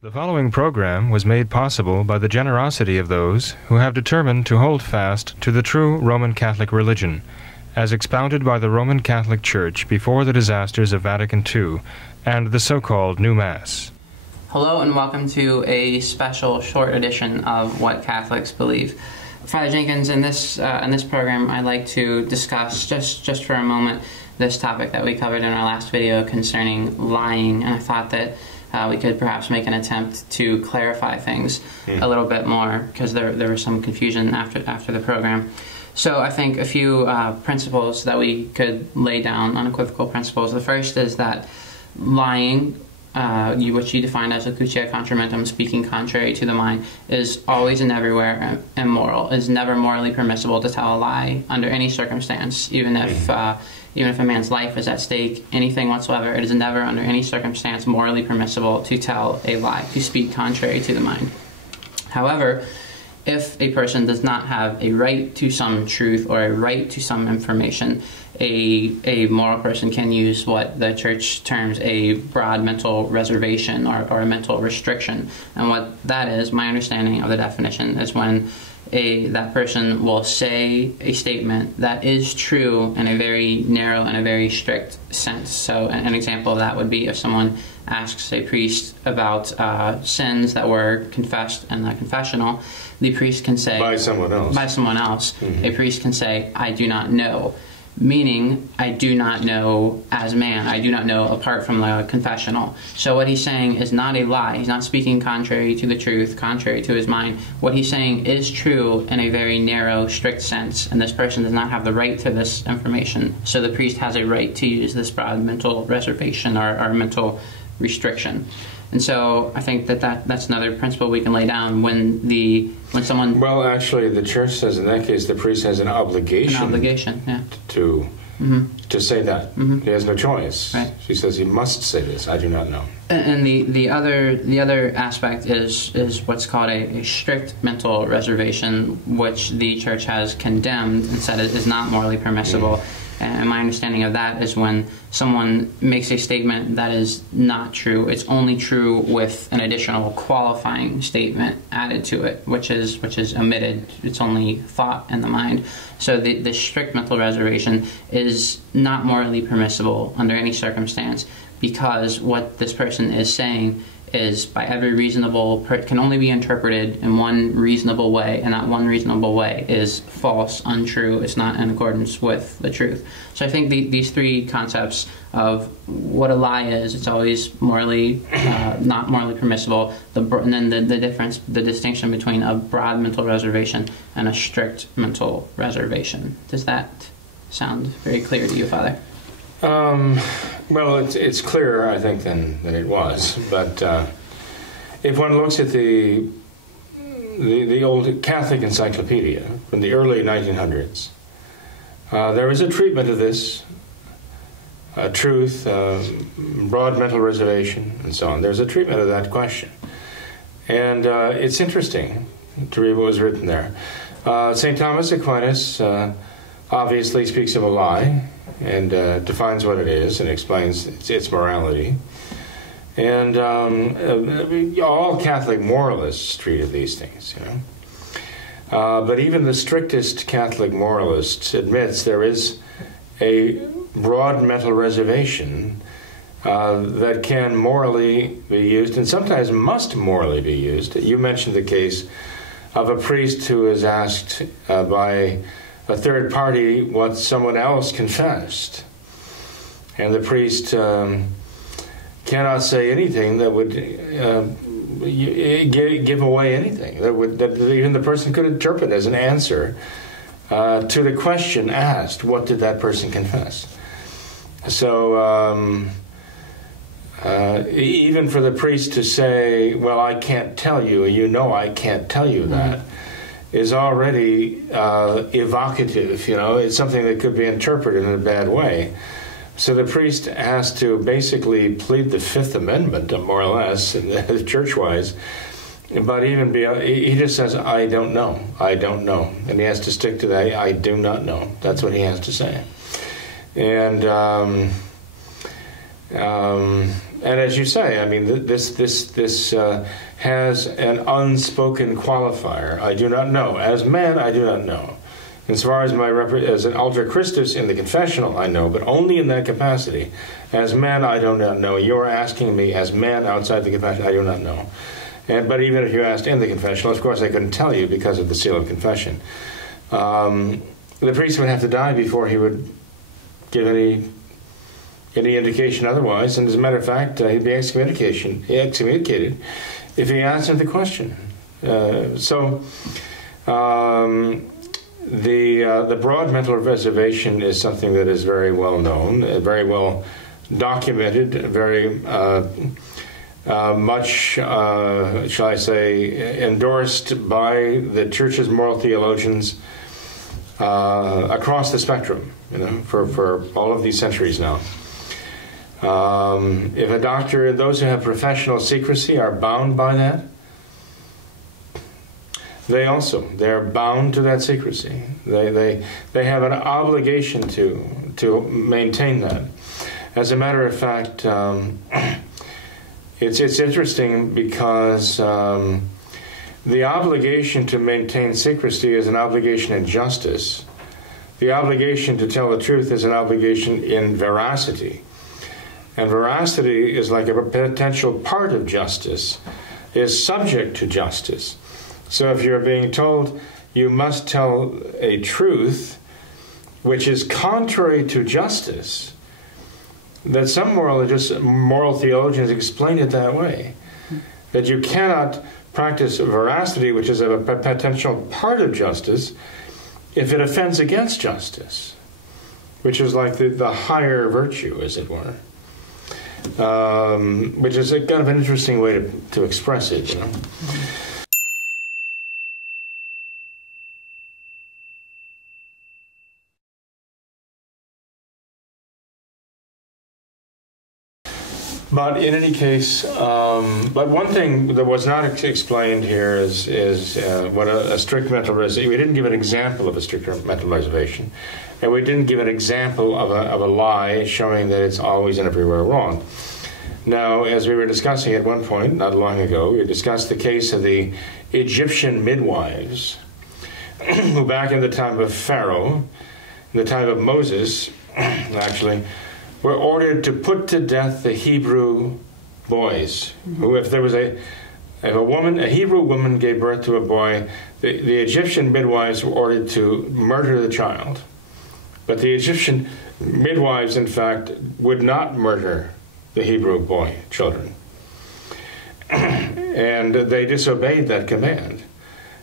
The following program was made possible by the generosity of those who have determined to hold fast to the true Roman Catholic religion, as expounded by the Roman Catholic Church before the disasters of Vatican II and the so-called New Mass. Hello and welcome to a special short edition of What Catholics Believe. Father Jenkins, in this program I'd like to discuss just for a moment this topic that we covered in our last video concerning lying, and I thought that we could perhaps make an attempt to clarify things a little bit more, because there was some confusion after the program. So I think a few principles that we could lay down, unequivocal principles. The first is that lying, which you define as locutia contramentum, speaking contrary to the mind, is always and everywhere immoral. It is never morally permissible to tell a lie under any circumstance, even if a man's life is at stake, anything whatsoever. It is never under any circumstance morally permissible to tell a lie, to speak contrary to the mind. However, if a person does not have a right to some truth or a right to some information, a moral person can use what the Church terms a broad mental reservation or a mental restriction. And what that is, my understanding of the definition, is when that person will say a statement that is true in a very narrow and a very strict sense. So an example of that would be if someone asks a priest about sins that were confessed in the confessional, the priest can say... By someone else. By someone else. Mm-hmm. A priest can say, I do not know. Meaning, I do not know as man. I do not know apart from the confessional. So what he's saying is not a lie. He's not speaking contrary to the truth, contrary to his mind. What he's saying is true in a very narrow, strict sense, and this person does not have the right to this information. So the priest has a right to use this broad mental reservation or mental restriction. And so I think that's another principle we can lay down when someone... Well, actually, the Church says in that case the priest has an obligation. An obligation, yeah. To say that. Mm-hmm. He has no choice. Right. She says he must say this. I do not know. And the other aspect is what's called a strict mental reservation, which the Church has condemned and said it is not morally permissible. And my understanding of that is when someone makes a statement that is not true, it's only true with an additional qualifying statement added to it, which is omitted. It's only thought in the mind. So the strict mental reservation is not morally permissible under any circumstance, because what this person is saying is by every reasonable, can only be interpreted in one reasonable way, and that one reasonable way is false, untrue, it's not in accordance with the truth. So I think these three concepts of what a lie is, it's always morally, not morally permissible, and then the distinction between a broad mental reservation and a strict mental reservation. Does that sound very clear to you, Father? Well, it's clearer, I think, than it was. But if one looks at the old Catholic encyclopedia from the early 1900s, there is a treatment of this truth, broad mental reservation, and so on. There's a treatment of that question. And it's interesting to read what was written there. St. Thomas Aquinas obviously speaks of a lie, and defines what it is and explains its morality. And all Catholic moralists treated these things, you know. But even the strictest Catholic moralist admits there is a broad mental reservation that can morally be used, and sometimes must morally be used. You mentioned the case of a priest who is asked by a third party what someone else confessed, and the priest cannot say anything that would give away anything that even the person could interpret as an answer to the question asked. What did that person confess? So even for the priest to say, well, I can't tell you, you know I can't tell you that, is already evocative, you know. It's something that could be interpreted in a bad way. So the priest has to basically plead the Fifth Amendment, more or less, church-wise. But even beyond, he just says, I don't know, and he has to stick to that. I do not know. That's what he has to say. And And as you say, I mean, this has an unspoken qualifier. I do not know. As man, I do not know. As far as as an alter Christus in the confessional, I know, but only in that capacity. As man, I do not know. You're asking me as man outside the confession, I do not know. But even if you asked in the confessional, of course I couldn't tell you because of the seal of confession. The priest would have to die before he would give any indication otherwise, and as a matter of fact, he'd be excommunicated if he answered the question. The broad mental reservation is something that is very well known, very well documented, very much, shall I say, endorsed by the Church's moral theologians across the spectrum, for all of these centuries now. If a doctor, those who have professional secrecy are bound by that, they're bound to that secrecy. They have an obligation to maintain that. As a matter of fact, it's interesting because the obligation to maintain secrecy is an obligation in justice. The obligation to tell the truth is an obligation in veracity. And veracity is like a potential part of justice, is subject to justice. So if you're being told you must tell a truth which is contrary to justice, that some moral theologians explain it that way, that you cannot practice veracity, which is a potential part of justice, if it offends against justice, which is like the higher virtue, as it were, which is a kind of an interesting way to express it, But in any case, but one thing that was not explained here is what a strict mental reservation. We didn't give an example of a strict mental reservation, and we didn't give an example of a lie showing that it's always and everywhere wrong. Now, as we were discussing at one point, not long ago, we discussed the case of the Egyptian midwives, who back in the time of Pharaoh, in the time of Moses, actually, were ordered to put to death the Hebrew boys. Who, if a Hebrew woman gave birth to a boy, the Egyptian midwives were ordered to murder the child. But the Egyptian midwives, in fact, would not murder the Hebrew children. And they disobeyed that command.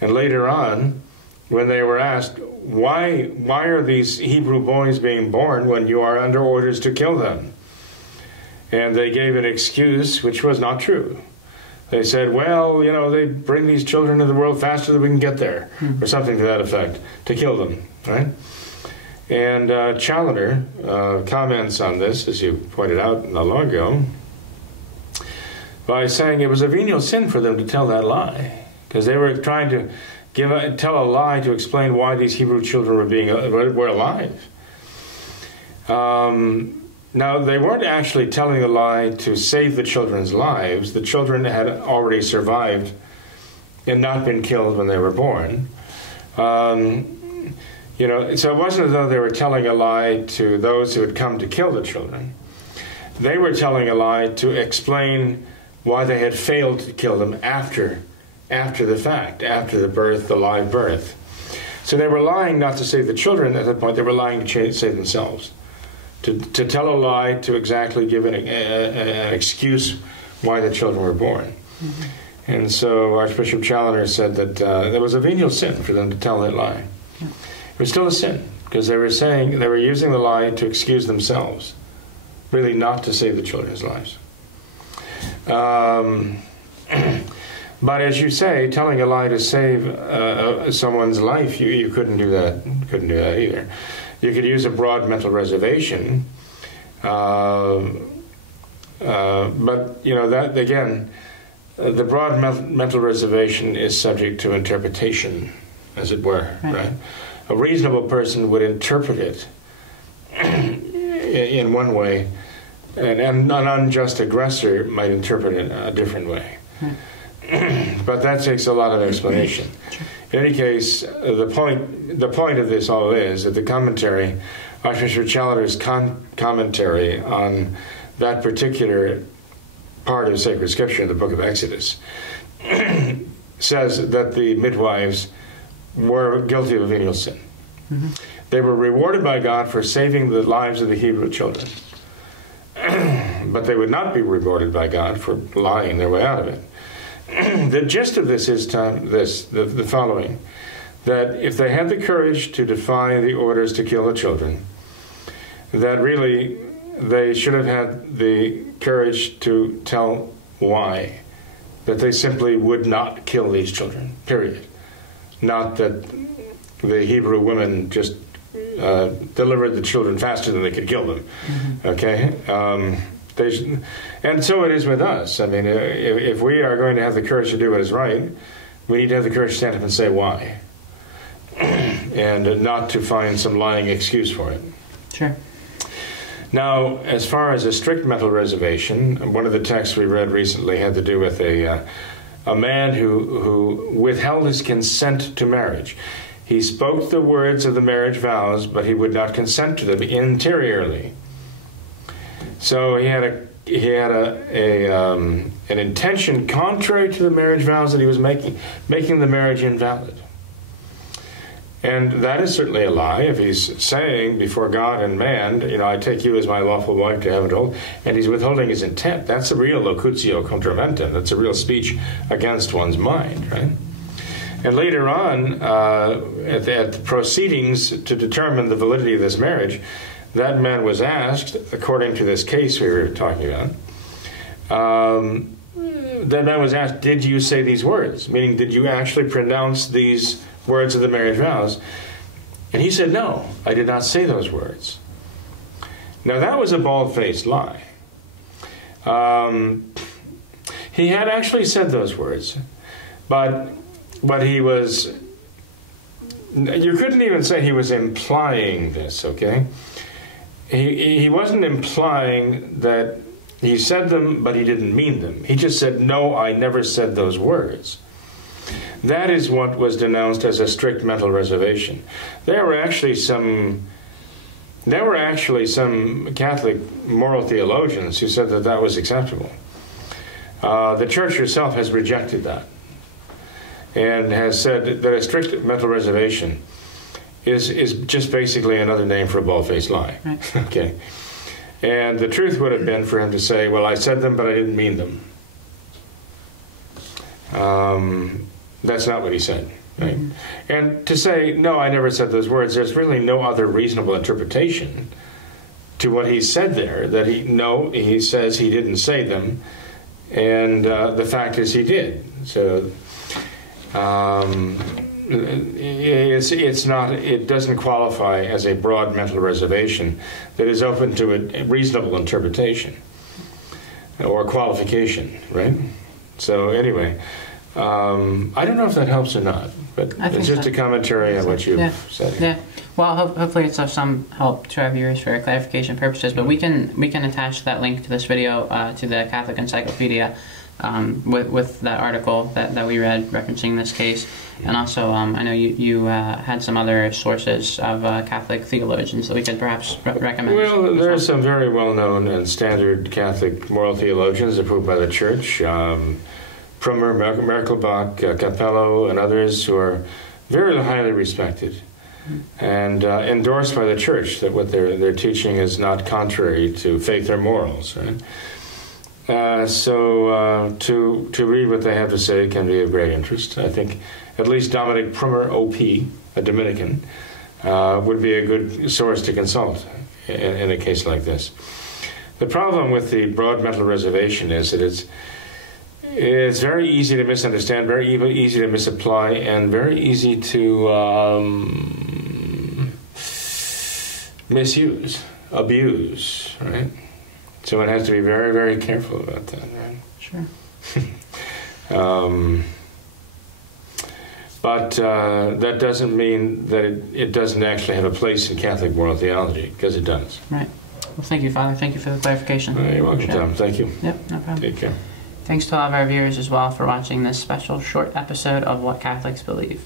And later on, when they were asked, why are these Hebrew boys being born when you are under orders to kill them? And they gave an excuse which was not true. They said, well, they bring these children into the world faster than we can get there, or something to that effect, to kill them, right? And Challoner comments on this, as you pointed out not long ago, by saying it was a venial sin for them to tell that lie, because they were trying to tell a lie to explain why these Hebrew children were alive. Now, they weren't actually telling a lie to save the children's lives. The children had already survived and not been killed when they were born. So it wasn't as though they were telling a lie to those who had come to kill the children. They were telling a lie to explain why they had failed to kill them after the fact, after the live birth. So they were lying not to save the children at that point, they were lying to save themselves. To tell a lie to exactly give an excuse why the children were born. Mm-hmm. And so Archbishop Challoner said that there was a venial sin for them to tell that lie. Yeah. It was still a sin, because they were using the lie to excuse themselves, really not to save the children's lives. But as you say, telling a lie to save someone's life, you couldn't do that. Couldn't do that either. You could use a broad mental reservation, but that again, the broad mental reservation is subject to interpretation, as it were. Right? A reasonable person would interpret it in one way, And an unjust aggressor might interpret it a different way. But that takes a lot of explanation. In any case, the point of this all is that the commentary, Archbishop Challoner's commentary on that particular part of sacred scripture in the book of Exodus, says that the midwives were guilty of a venial sin. Mm-hmm. They were rewarded by God for saving the lives of the Hebrew children. But they would not be rewarded by God for lying their way out of it. The gist of this is the following, that if they had the courage to defy the orders to kill the children, that really they should have had the courage to tell why, that they simply would not kill these children, period. Not that the Hebrew women just delivered the children faster than they could kill them. Mm-hmm. Okay? And so it is with us. I mean, if we are going to have the courage to do what is right, we need to have the courage to stand up and say why. And not to find some lying excuse for it. Sure. Now, as far as a strict mental reservation, one of the texts we read recently had to do with a man who withheld his consent to marriage. He spoke the words of the marriage vows, but he would not consent to them interiorly. So he had an intention contrary to the marriage vows that he was making the marriage invalid. And that is certainly a lie. If he's saying before God and man, I take you as my lawful wife to heaven, and he's withholding his intent, that's a real locutio contraventum. That's a real speech against one's mind, right? And later on, at the proceedings to determine the validity of this marriage, that man was asked, according to this case we were talking about, that man was asked, did you say these words? Meaning, did you actually pronounce these words of the marriage vows? And he said, no, I did not say those words. Now, that was a bald-faced lie. He had actually said those words, but he was, you couldn't even say he was implying this, okay? He wasn't implying that he said them, but he didn't mean them. He just said, no, I never said those words. That is what was denounced as a strict mental reservation. There were actually some Catholic moral theologians who said that that was acceptable. The Church herself has rejected that and has said that a strict mental reservation is just basically another name for a bald-faced lie. Right. Okay. And the truth would have been for him to say, well, I said them, but I didn't mean them. That's not what he said. Right? Mm-hmm. And to say, no, I never said those words, there's really no other reasonable interpretation to what he said there, that he says he didn't say them, and the fact is he did. So it doesn't qualify as a broad mental reservation that is open to a reasonable interpretation or qualification, right? So anyway, I don't know if that helps or not, but it's just a commentary on what you've said. Yeah. Well, hopefully it's of some help to our viewers for clarification purposes. But we can attach that link to this video to the Catholic Encyclopedia with that article that we read referencing this case. And also, I know you had some other sources of Catholic theologians that we could perhaps recommend. Well, there are some very well-known and standard Catholic moral theologians approved by the Church. Prummer, Merkelbach, Capello, and others who are very highly respected and endorsed by the Church, that what their teaching is not contrary to faith or morals. Right? So to read what they have to say can be of great interest. I think at least Dominic Prummer, O.P., a Dominican, would be a good source to consult in a case like this. The problem with the broad mental reservation is that it's very easy to misunderstand, very easy to misapply, and very easy to misuse, abuse, right? So one has to be very, very careful about that, right? Sure. But that doesn't mean that it doesn't actually have a place in Catholic moral theology, because it does. Right. Well, thank you, Father. Thank you for the clarification. You're welcome, Tom. Thank you. Yep, no problem. Take care. Thanks to all of our viewers as well for watching this special short episode of What Catholics Believe.